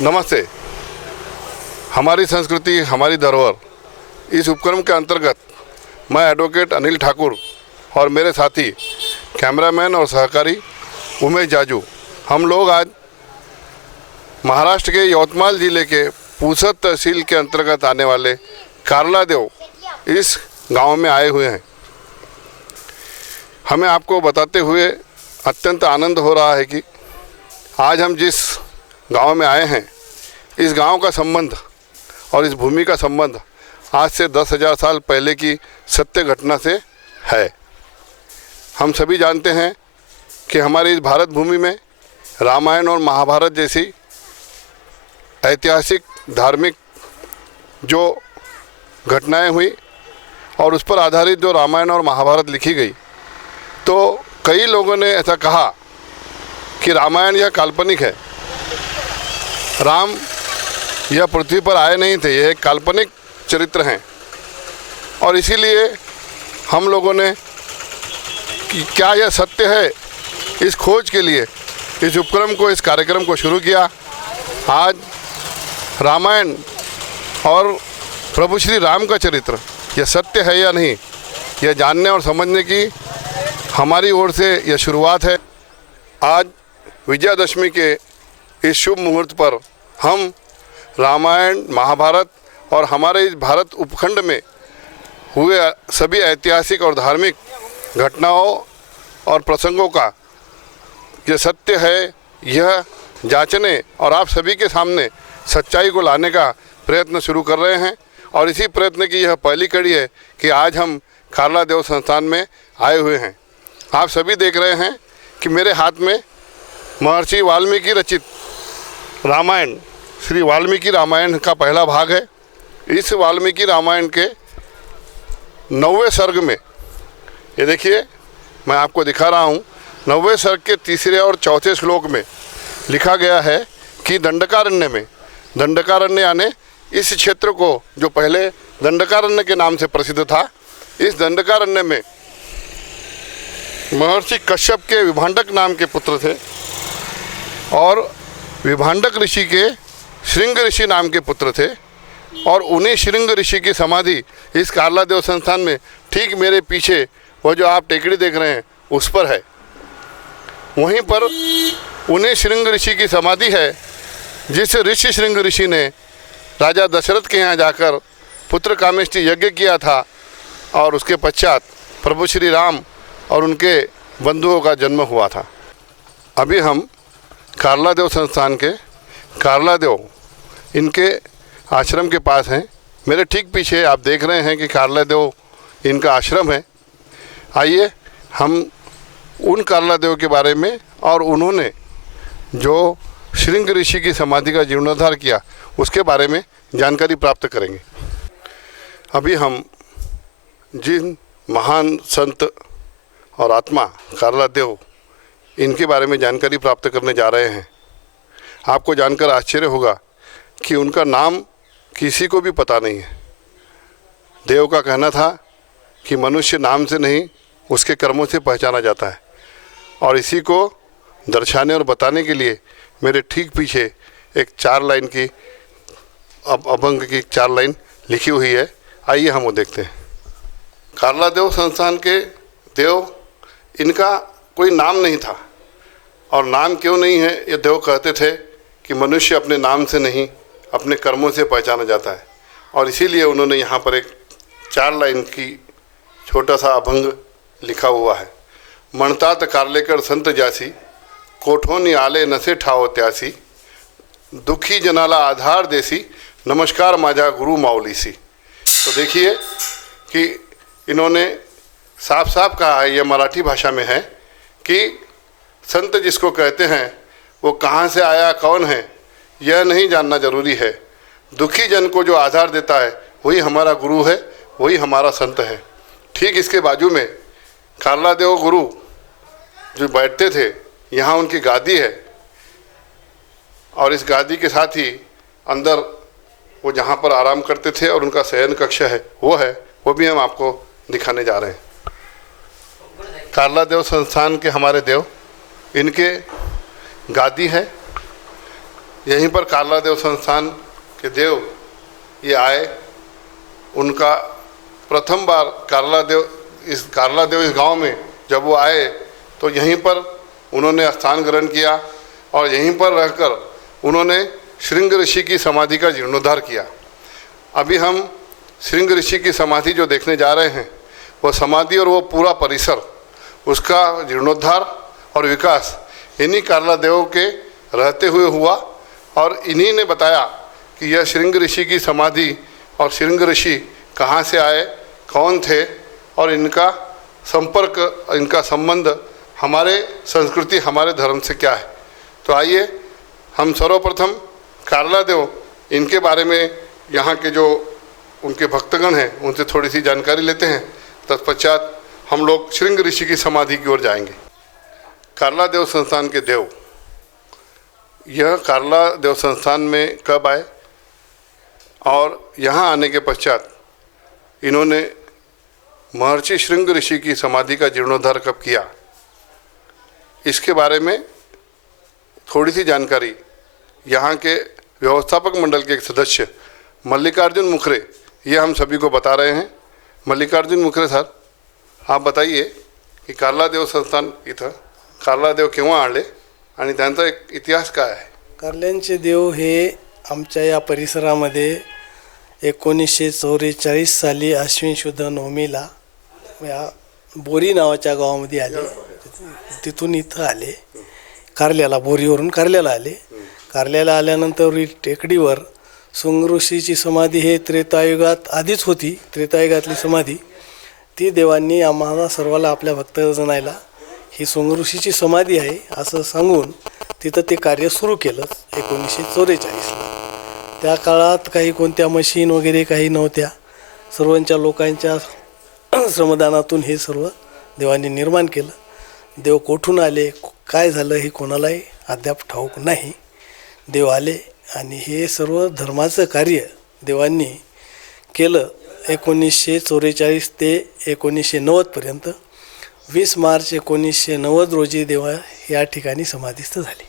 नमस्ते। हमारी संस्कृति हमारी धरोहर इस उपक्रम के अंतर्गत मैं एडवोकेट अनिल ठाकुर और मेरे साथी कैमरामैन और सहकारी उमेश जाजू, हम लोग आज महाराष्ट्र के यवतमाल ज़िले के पुसद तहसील के अंतर्गत आने वाले कार्लादेव इस गांव में आए हुए हैं। हमें आपको बताते हुए अत्यंत आनंद हो रहा है कि आज हम जिस गांव में आए हैं, इस गांव का संबंध और इस भूमि का संबंध आज से 10,000 साल पहले की सत्य घटना से है। हम सभी जानते हैं कि हमारी इस भारत भूमि में रामायण और महाभारत जैसी ऐतिहासिक धार्मिक जो घटनाएं हुई और उस पर आधारित जो रामायण और महाभारत लिखी गई, तो कई लोगों ने ऐसा कहा कि रामायण यह काल्पनिक है, राम यह पृथ्वी पर आए नहीं थे, यह एक काल्पनिक चरित्र हैं। और इसीलिए हम लोगों ने कि क्या यह सत्य है, इस खोज के लिए इस उपक्रम को, इस कार्यक्रम को शुरू किया। आज रामायण और प्रभु श्री राम का चरित्र यह सत्य है या नहीं, यह जानने और समझने की हमारी ओर से यह शुरुआत है। आज विजयादशमी के इस शुभ मुहूर्त पर हम रामायण, महाभारत और हमारे इस भारत उपखंड में हुए सभी ऐतिहासिक और धार्मिक घटनाओं और प्रसंगों का यह सत्य है, यह जांचने और आप सभी के सामने सच्चाई को लाने का प्रयत्न शुरू कर रहे हैं। और इसी प्रयत्न की यह पहली कड़ी है कि आज हम कार्लादेव संस्थान में आए हुए हैं। आप सभी देख रहे हैं कि मेरे हाथ में महर्षि वाल्मीकि रचित रामायण, श्री वाल्मीकि रामायण का पहला भाग है। इस वाल्मीकि रामायण के 9वें सर्ग में, ये देखिए मैं आपको दिखा रहा हूँ, 9वें सर्ग के 3 और 4 श्लोक में लिखा गया है कि दंडकारण्य में, दंडकारण्य यानी इस क्षेत्र को जो पहले दंडकारण्य के नाम से प्रसिद्ध था, इस दंडकारण्य में महर्षि कश्यप के विभांडक नाम के पुत्र थे और विभांडक ऋषि के श्रृंग ऋषि नाम के पुत्र थे। और उन्हीं श्रृंग ऋषि की समाधि इस कार्लादेव संस्थान में ठीक मेरे पीछे वो जो आप टेकड़ी देख रहे हैं उस पर है। वहीं पर उन्हीं श्रृंग ऋषि की समाधि है जिस ऋषि श्रृंग ऋषि ने राजा दशरथ के यहाँ जाकर पुत्र कामेष्टि यज्ञ किया था और उसके पश्चात प्रभु श्री राम और उनके बंधुओं का जन्म हुआ था। अभी हम कार्लादेव संस्थान के कार्लादेव इनके आश्रम के पास हैं। मेरे ठीक पीछे आप देख रहे हैं कि कार्लादेव इनका आश्रम है। आइए हम उन कार्लादेव के बारे में और उन्होंने जो श्रृंग ऋषि की समाधि का जीर्णोद्धार किया उसके बारे में जानकारी प्राप्त करेंगे। अभी हम जिन महान संत और आत्मा कार्लादेव इनके बारे में जानकारी प्राप्त करने जा रहे हैं। आपको जानकर आश्चर्य होगा कि उनका नाम किसी को भी पता नहीं है। देव का कहना था कि मनुष्य नाम से नहीं उसके कर्मों से पहचाना जाता है। और इसी को दर्शाने और बताने के लिए मेरे ठीक पीछे एक 4 लाइन की अभंग की 4 लाइन लिखी हुई है। आइए हम वो देखते हैं। कार्लादेव संस्थान के देव, इनका कोई नाम नहीं था। और नाम क्यों नहीं है, ये देव कहते थे कि मनुष्य अपने नाम से नहीं अपने कर्मों से पहचाना जाता है। और इसीलिए उन्होंने यहाँ पर एक 4 लाइन की छोटा सा अभंग लिखा हुआ है। मणतात कार्लेकर संत जासी, कोठोनी आले नसे ठाव त्यासी, दुखी जनाला आधार देसी, नमस्कार माझा गुरु माऊलीसी। तो देखिए कि इन्होंने साफ साफ कहा है, यह मराठी भाषा में है कि संत जिसको कहते हैं वो कहाँ से आया, कौन है, यह नहीं जानना जरूरी है। दुखी जन को जो आधार देता है वही हमारा गुरु है, वही हमारा संत है। ठीक इसके बाजू में कार्लादेव गुरु जो बैठते थे, यहाँ उनकी गादी है और इस गादी के साथ ही अंदर वो जहाँ पर आराम करते थे और उनका शयन कक्ष है वो भी हम आपको दिखाने जा रहे हैं। कार्लादेव संस्थान के हमारे देव, इनके गादी है, यहीं पर कारलादेव संस्थान के देव ये आए। उनका प्रथम बार कारलादेव इस गांव में जब वो आए तो यहीं पर उन्होंने स्थान ग्रहण किया और यहीं पर रहकर उन्होंने श्रृंग ऋषि की समाधि का जीर्णोद्धार किया। अभी हम श्रृंग ऋषि की समाधि जो देखने जा रहे हैं, वो समाधि और वो पूरा परिसर, उसका जीर्णोद्धार और विकास इन्हीं कारलादेवों के रहते हुए हुआ। और इन्हीं ने बताया कि यह श्रृंग ऋषि की समाधि और श्रृंग ऋषि कहाँ से आए, कौन थे और इनका संपर्क, इनका संबंध हमारे संस्कृति, हमारे धर्म से क्या है। तो आइए हम सर्वप्रथम कारलादेव, इनके बारे में यहाँ के जो उनके भक्तगण हैं उनसे थोड़ी सी जानकारी लेते हैं। तत्पश्चात हम लोग श्रृंग ऋषि की समाधि की ओर जाएंगे। कारलादेव संस्थान के देव, यह कारलादेव संस्थान में कब आए और यहाँ आने के पश्चात इन्होंने महर्षि श्रृंग ऋषि की समाधि का जीर्णोद्धार कब किया, इसके बारे में थोड़ी सी जानकारी यहाँ के व्यवस्थापक मंडल के एक सदस्य मल्लिकार्जुन मुखरे, ये हम सभी को बता रहे हैं। मल्लिकार्जुन मुखरे सर, आप बताइए की कारलादेव संस्थान इथं कारलादेव केव्हा आले आणि त्यांचा एक इतिहास काय आहे? कारल्यांचे देव हे आमच्या या परिसरामध्ये 1944 साली अश्विन शुद्ध नवमीला या बोरी नावाच्या गावामध्ये आले। तिथून इथं आले कारल्याला, बोरीवरून कारल्याला आले। कारल्याला आल्यानंतर टेकडीवर श्रृंग ऋषीची समाधी हे त्रेतायुगात आधीच होती, त्रेतायुगातली समाधी। ती देवांनी आम्हाला सर्वाला, आपल्या भक्तजनाला ही श्रृंग ऋषीची समाधी आहे असं सांगून तिथं ते कार्य सुरू केलं 1944ला। त्या काळात काही कोणत्या मशीन वगैरे काही नव्हत्या, सर्वांच्या लोकांच्या श्रमदानातून हे सर्व देवांनी निर्माण केलं। देव कोठून आले, काय झालं हे कोणालाही अद्याप ठाऊक नाही। देव आले आणि हे सर्व धर्माचं कार्य देवांनी केलं 1944 ते 1990 पर्यंत। 20 मार्च 1990 रोजी देवा या ठिकाणी समाधिस्थ झाले।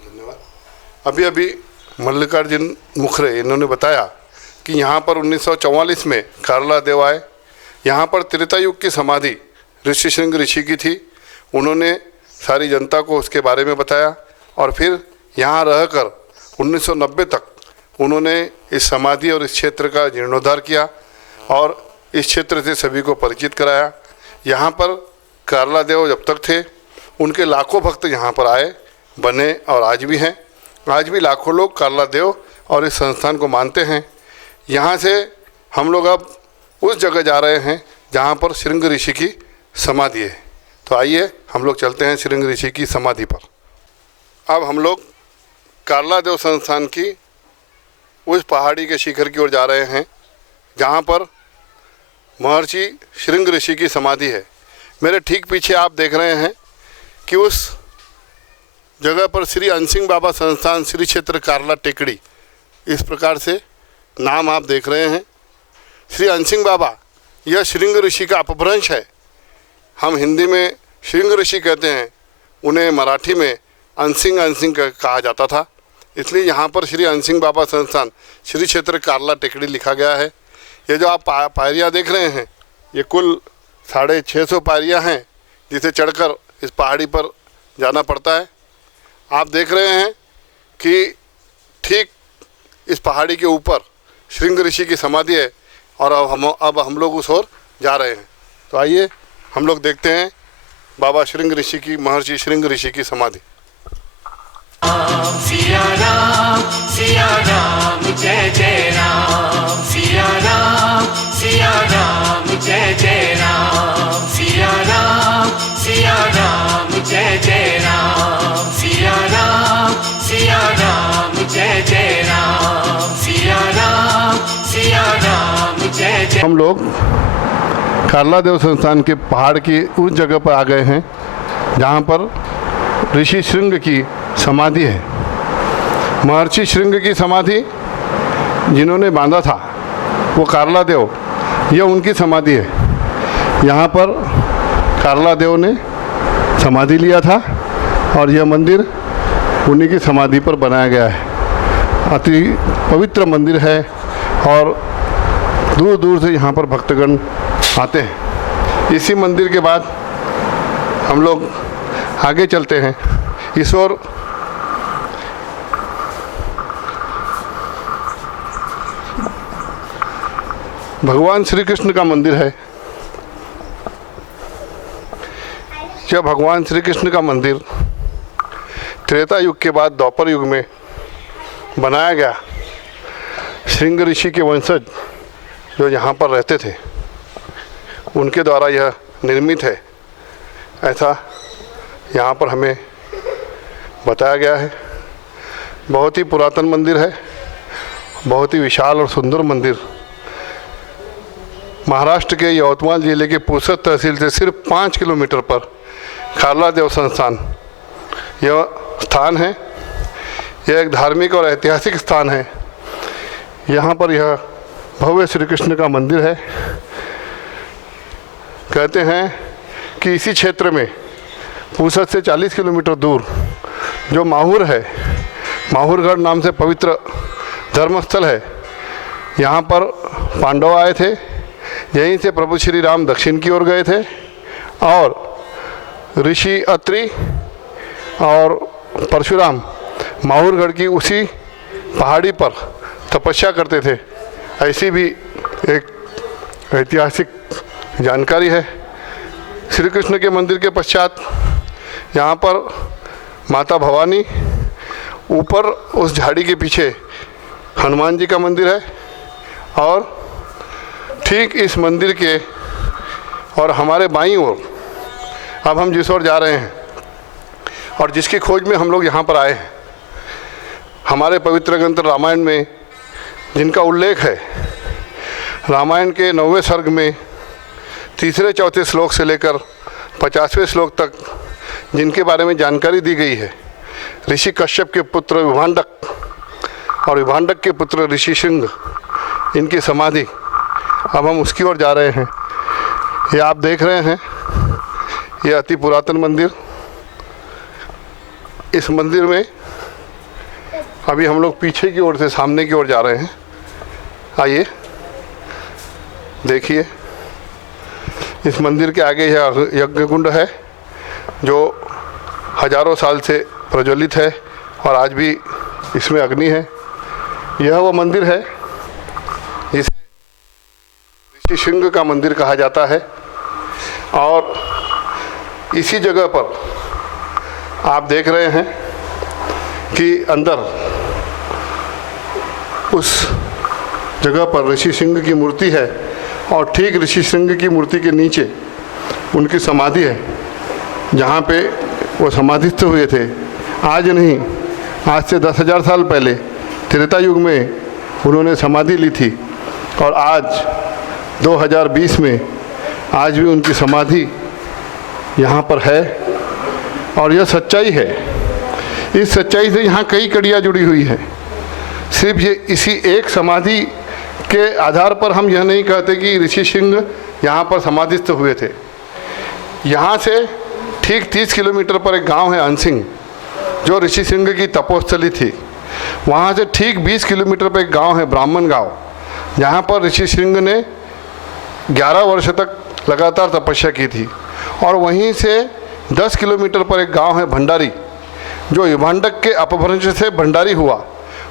धन्यवाद। अभी अभी मल्लिकार्जुन मुखरे इन्होंने बताया कि यहाँ पर 1944 में कारलादेव आए। यहाँ पर त्रेतायुग की समाधि ऋषि श्रृंग ऋषि की थी। उन्होंने सारी जनता को उसके बारे में बताया और फिर यहाँ रहकर 1990 तक उन्होंने इस समाधि और इस क्षेत्र का जीर्णोद्धार किया और इस क्षेत्र से सभी को परिचित कराया। यहाँ पर कारलादेव जब तक थे उनके लाखों भक्त यहाँ पर आए, बने और आज भी हैं। आज भी लाखों लोग कारलादेव और इस संस्थान को मानते हैं। यहाँ से हम लोग अब उस जगह जा रहे हैं जहाँ पर श्रृंग ऋषि की समाधि है। तो आइए हम लोग चलते हैं श्रृंग ऋषि की समाधि पर। अब हम लोग कारलादेव संस्थान की उस पहाड़ी के शिखर की ओर जा रहे हैं जहाँ पर महर्षि श्रृंग ऋषि की समाधि है। मेरे ठीक पीछे आप देख रहे हैं कि उस जगह पर श्री अनसिंह बाबा संस्थान श्री क्षेत्र कारला टेकड़ी, इस प्रकार से नाम आप देख रहे हैं। श्री अनसिंह बाबा यह श्रृंग ऋषि का अपभ्रंश है। हम हिंदी में श्रृंग ऋषि कहते हैं, उन्हें मराठी में अनसिंह कहा जाता था। इसलिए यहाँ पर श्री अनसिंह बाबा संस्थान श्री क्षेत्र कारला टेकड़ी लिखा गया है। ये जो आप पायरियाँ देख रहे हैं, ये कुल 650 पायरियाँ हैं जिसे चढ़कर इस पहाड़ी पर जाना पड़ता है। आप देख रहे हैं कि ठीक इस पहाड़ी के ऊपर श्रृंग ऋषि की समाधि है और अब हम लोग उस ओर जा रहे हैं। तो आइए हम लोग देखते हैं बाबा श्रृंग ऋषि की, महर्षि श्रृंग ऋषि की समाधि। सिया राम जय जय राम, सिया राम जय जय राम, सिया राम जय जय राम, सिया राम जय जय राम, सिया राम जय जय। हम लोग कारलादेव संस्थान के पहाड़ की उस जगह पर आ गए हैं जहाँ पर ऋषि श्रृंग की समाधि है। महर्षि श्रृंग की समाधि जिन्होंने बांधा था वो कारलादेव, यह उनकी समाधि है। यहाँ पर कारलादेव ने समाधि लिया था और यह मंदिर उन्हीं की समाधि पर बनाया गया है। अति पवित्र मंदिर है और दूर दूर से यहाँ पर भक्तगण आते हैं। इसी मंदिर के बाद हम लोग आगे चलते हैं। इस ओर भगवान श्री कृष्ण का मंदिर है। यह भगवान श्री कृष्ण का मंदिर त्रेता युग के बाद द्वापर युग में बनाया गया। श्रृंग ऋषि के वंशज जो यहाँ पर रहते थे उनके द्वारा यह निर्मित है, ऐसा यहाँ पर हमें बताया गया है। बहुत ही पुरातन मंदिर है, बहुत ही विशाल और सुंदर मंदिर। महाराष्ट्र के यवतमाल जिले के पुसद तहसील से सिर्फ 5 किलोमीटर पर कार्ला देव संस्थान यह स्थान है। यह एक धार्मिक और ऐतिहासिक स्थान है। यहाँ पर यह भव्य श्री कृष्ण का मंदिर है। कहते हैं कि इसी क्षेत्र में पुसद से 40 किलोमीटर दूर जो माहूर है, माहूरगढ़ नाम से पवित्र धर्मस्थल है, यहाँ पर पांडव आए थे। यहीं से प्रभु श्री राम दक्षिण की ओर गए थे और ऋषि अत्रि और परशुराम माहूरगढ़ की उसी पहाड़ी पर तपस्या करते थे। ऐसी भी एक ऐतिहासिक जानकारी है। श्री कृष्ण के मंदिर के पश्चात यहाँ पर माता भवानी, ऊपर उस झाड़ी के पीछे हनुमान जी का मंदिर है और ठीक इस मंदिर के और हमारे बाईं ओर अब हम जिस ओर जा रहे हैं और जिसकी खोज में हम लोग यहाँ पर आए हैं, हमारे पवित्र ग्रंथ रामायण में जिनका उल्लेख है, रामायण के 9वें सर्ग में 3-4 श्लोक से लेकर 50वें श्लोक तक जिनके बारे में जानकारी दी गई है, ऋषि कश्यप के पुत्र विभांडक और विभांडक के पुत्र ऋषि शृंग, इनकी समाधि, अब हम उसकी ओर जा रहे हैं। ये आप देख रहे हैं, ये अति पुरातन मंदिर। इस मंदिर में अभी हम लोग पीछे की ओर से सामने की ओर जा रहे हैं। आइए देखिए, इस मंदिर के आगे यह यज्ञ कुंड है जो हजारों साल से प्रज्वलित है और आज भी इसमें अग्नि है। यह वो मंदिर है जिसे ऋषि शृंग का मंदिर कहा जाता है और इसी जगह पर आप देख रहे हैं कि अंदर उस जगह पर ऋषि शृंग की मूर्ति है और ठीक ऋषि शृंग की मूर्ति के नीचे उनकी समाधि है, जहाँ पे वो समाधिस्थ हुए थे। आज नहीं, आज से 10,000 साल पहले त्रेता युग में उन्होंने समाधि ली थी और आज 2020 में आज भी उनकी समाधि यहाँ पर है और यह सच्चाई है। इस सच्चाई से यहाँ कई कड़ियाँ जुड़ी हुई है। सिर्फ ये इसी एक समाधि के आधार पर हम यह नहीं कहते कि ऋषि शृंग यहाँ पर समाधिस्थ हुए थे। यहाँ से ठीक 30 किलोमीटर पर एक गांव है अनसिंह, जो ऋषि शृंग की तपोस्थली थी। वहाँ से ठीक 20 किलोमीटर पर एक गांव है ब्राह्मण गांव, जहाँ पर ऋषि शृंग ने 11 वर्ष तक लगातार तपस्या की थी। और वहीं से 10 किलोमीटर पर एक गांव है भंडारी, जो विभांडक के अपभ्रंश से भंडारी हुआ।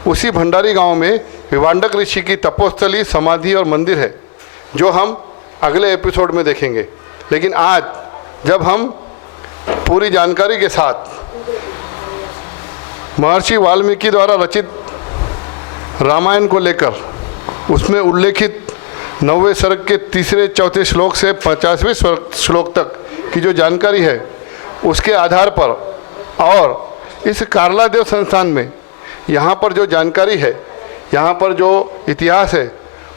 उसी भंडारी गांव में विभांडक ऋषि की तपोस्थली, समाधि और मंदिर है, जो हम अगले एपिसोड में देखेंगे। लेकिन आज जब हम पूरी जानकारी के साथ महर्षि वाल्मीकि द्वारा रचित रामायण को लेकर उसमें उल्लेखित 9वें सर्ग के 3-4 श्लोक से 50वें श्लोक तक की जो जानकारी है, उसके आधार पर और इस कार्ला देव संस्थान में यहाँ पर जो जानकारी है, यहाँ पर जो इतिहास है,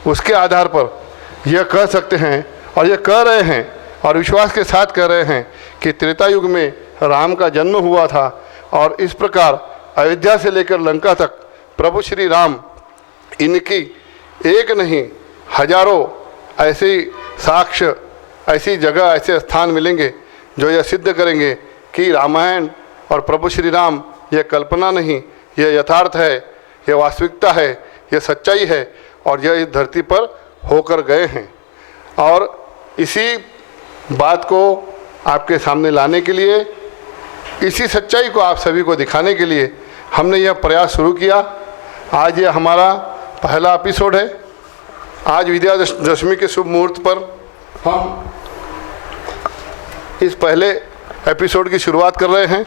उसके आधार पर यह कह सकते हैं और यह कह रहे हैं और विश्वास के साथ कह रहे हैं कि त्रेता युग में राम का जन्म हुआ था और इस प्रकार अयोध्या से लेकर लंका तक प्रभु श्री राम, इनकी एक नहीं हजारों ऐसी साक्ष्य, ऐसी जगह, ऐसे स्थान मिलेंगे जो यह सिद्ध करेंगे कि रामायण और प्रभु श्री राम ये कल्पना नहीं, ये यथार्थ है, ये वास्तविकता है, ये सच्चाई है और यह इस धरती पर होकर गए हैं। और इसी बात को आपके सामने लाने के लिए, इसी सच्चाई को आप सभी को दिखाने के लिए हमने यह प्रयास शुरू किया। आज ये हमारा पहला एपिसोड है। आज विजयादशमी के शुभ मुहूर्त पर हम इस पहले एपिसोड की शुरुआत कर रहे हैं।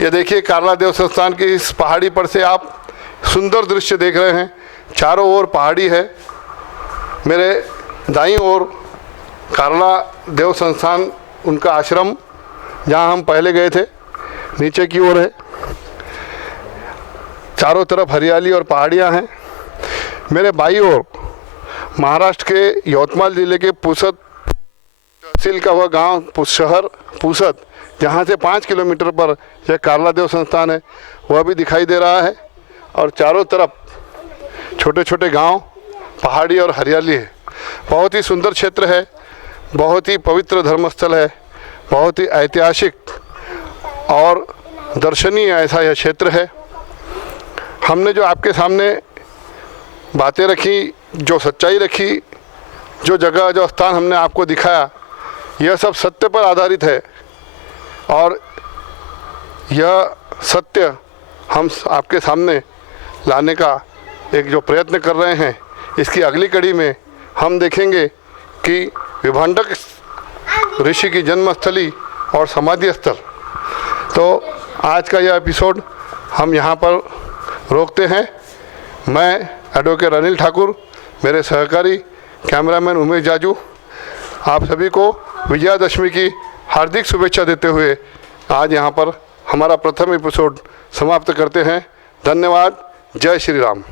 ये देखिए, कारला देव संस्थान की इस पहाड़ी पर से आप सुंदर दृश्य देख रहे हैं। चारों ओर पहाड़ी है। मेरे दाईं ओर कारला देव संस्थान, उनका आश्रम जहाँ हम पहले गए थे, नीचे की ओर है। चारों तरफ हरियाली और पहाड़ियाँ हैं। मेरे बाईं ओर महाराष्ट्र के यवतमाल ज़िले के पुसद तहसील का वह गांव शहर पुसद, जहाँ से 5 किलोमीटर पर यह कारला देव संस्थान है, वह भी दिखाई दे रहा है। और चारों तरफ छोटे छोटे गांव, पहाड़ी और हरियाली है। बहुत ही सुंदर क्षेत्र है, बहुत ही पवित्र धर्मस्थल है, बहुत ही ऐतिहासिक और दर्शनीय ऐसा यह क्षेत्र है। हमने जो आपके सामने बातें रखी, जो सच्चाई रखी, जो जगह, जो स्थान हमने आपको दिखाया, यह सब सत्य पर आधारित है। और यह सत्य हम आपके सामने लाने का एक जो प्रयत्न कर रहे हैं, इसकी अगली कड़ी में हम देखेंगे कि विभांडक ऋषि की जन्मस्थली और समाधि स्थल। तो आज का यह एपिसोड हम यहाँ पर रोकते हैं। मैं एडवोकेट अनिल ठाकुर, मेरे सहकारी कैमरामैन उमेश जाजू, आप सभी को विजयादशमी की हार्दिक शुभेच्छा देते हुए आज यहाँ पर हमारा प्रथम एपिसोड समाप्त करते हैं। धन्यवाद। जय श्री राम।